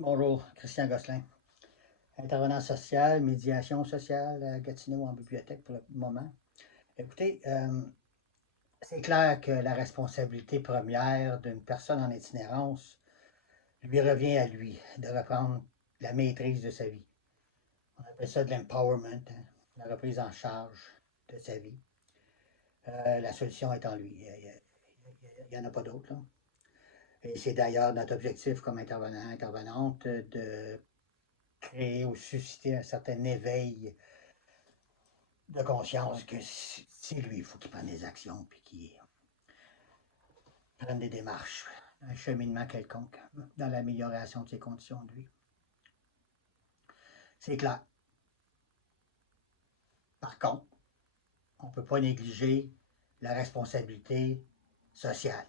Bonjour, Christian Gosselin, intervenant social, médiation sociale à Gatineau en bibliothèque pour le moment. Écoutez, c'est clair que la responsabilité première d'une personne en itinérance lui revient à lui de reprendre la maîtrise de sa vie. On appelle ça de l'empowerment, hein, la reprise en charge de sa vie. La solution est en lui. Il n'y en a pas d'autre. Là. Et c'est d'ailleurs notre objectif comme intervenant, intervenante de créer ou susciter un certain éveil de conscience que c'est lui, il faut qu'il prenne des actions puis qu'il prenne des démarches, un cheminement quelconque dans l'amélioration de ses conditions de vie. C'est clair. Par contre, on ne peut pas négliger la responsabilité sociale,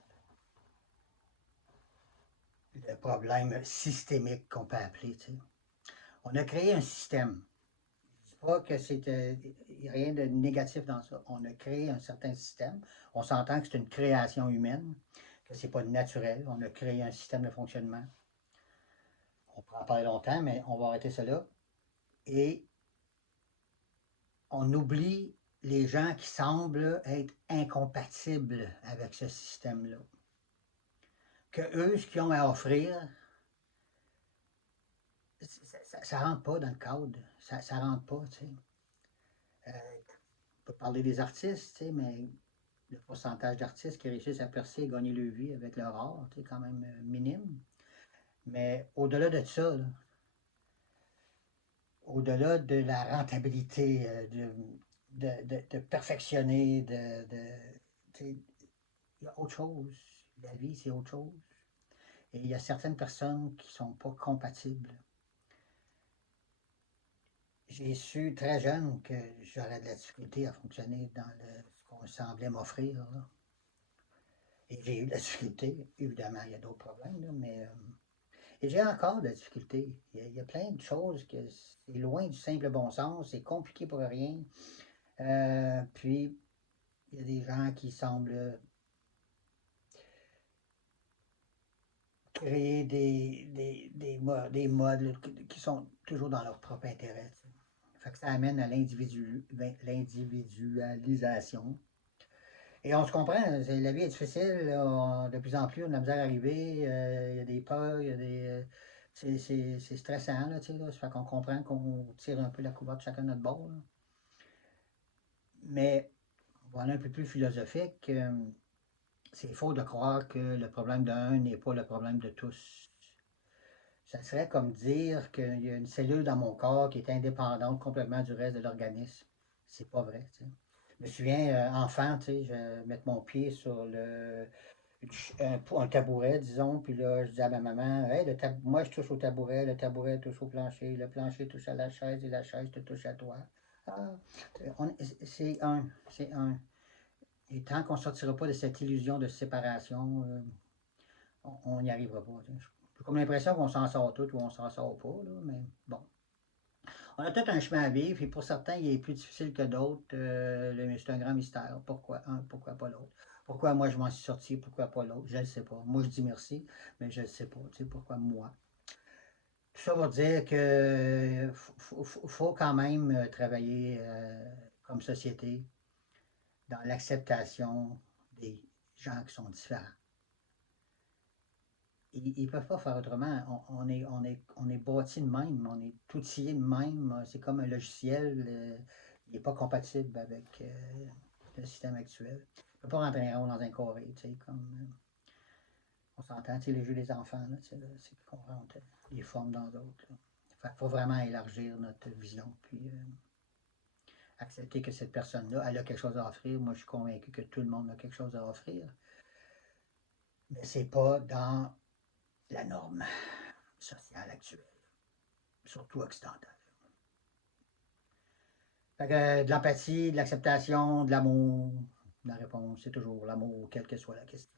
le problème systémique qu'on peut appeler. Tu sais. On a créé un système. Je ne dis pas que c'est rien de négatif dans ça. On a créé un certain système. On s'entend que c'est une création humaine, que ce n'est pas naturel. On a créé un système de fonctionnement. On pourra en parler longtemps, mais on va arrêter cela. Et on oublie les gens qui semblent être incompatibles avec ce système-là. Que eux, ce qu'ils ont à offrir, ça ne rentre pas dans le cadre. Ça ne rentre pas, tu sais. On peut parler des artistes, tu sais, mais le pourcentage d'artistes qui réussissent à percer et gagner leur vie avec leur art, c'est quand même minime. Mais au-delà de ça, là, au-delà de la rentabilité, de perfectionner, il y a autre chose. La vie, c'est autre chose. Et il y a certaines personnes qui ne sont pas compatibles. J'ai su très jeune que j'aurais de la difficulté à fonctionner dans ce qu'on semblait m'offrir. Là. Et j'ai eu de la difficulté. Évidemment, il y a d'autres problèmes, là, mais. Et j'ai encore de la difficulté. Il y a plein de choses que c'est loin du simple bon sens, c'est compliqué pour rien. Puis, il y a des gens qui semblent créer des modes qui sont toujours dans leur propre intérêt. Fait que ça amène à l'individualisation. Et on se comprend, la vie est difficile, de plus en plus, on a de la misère à arriver, il y a des peurs, il y a des. C'est stressant, là, tu sais, là. Ça fait qu'on comprend qu'on tire un peu la couverture de chacun de notre bord. Là. Mais, voilà un peu plus philosophique, c'est faux de croire que le problème d'un n'est pas le problème de tous. Ça serait comme dire qu'il y a une cellule dans mon corps qui est indépendante complètement du reste de l'organisme. C'est pas vrai. Tu sais. Je me souviens, enfant, tu sais, je mettre mon pied sur un tabouret, disons, puis là, je dis à ma maman, hey, moi, je touche au tabouret, le tabouret touche au plancher, le plancher touche à la chaise et la chaise te touche à toi. Ah, c'est un. Et tant qu'on ne sortira pas de cette illusion de séparation, on n'y arrivera pas. J'ai comme l'impression qu'on s'en sort tout ou on s'en sort pas, là, mais bon. On a peut-être un chemin à vivre, et pour certains, il est plus difficile que d'autres. C'est un grand mystère. Pourquoi un, pourquoi pas l'autre? Pourquoi moi je m'en suis sorti, pourquoi pas l'autre? Je ne le sais pas. Moi je dis merci, mais je ne sais pas. Tu sais, pourquoi moi? Tout ça pour dire que faut quand même travailler comme société dans l'acceptation des gens qui sont différents. Ils ne peuvent pas faire autrement. On est bâti de même, on est outillé de même. C'est comme un logiciel, il n'est pas compatible avec le système actuel. On ne peut pas rentrer un rond dans un carré, tu sais, comme on s'entend, tu sais, les jeux des enfants, là, tu sais, c'est qu'on rentre les formes dans d'autres. Il faut vraiment élargir notre vision, puis accepter que cette personne-là, elle a quelque chose à offrir. Moi, je suis convaincu que tout le monde a quelque chose à offrir, mais c'est pas dans la norme sociale actuelle, surtout occidentale. Fait que, de l'empathie, de l'acceptation, de l'amour. La réponse, c'est toujours l'amour, quelle que soit la question.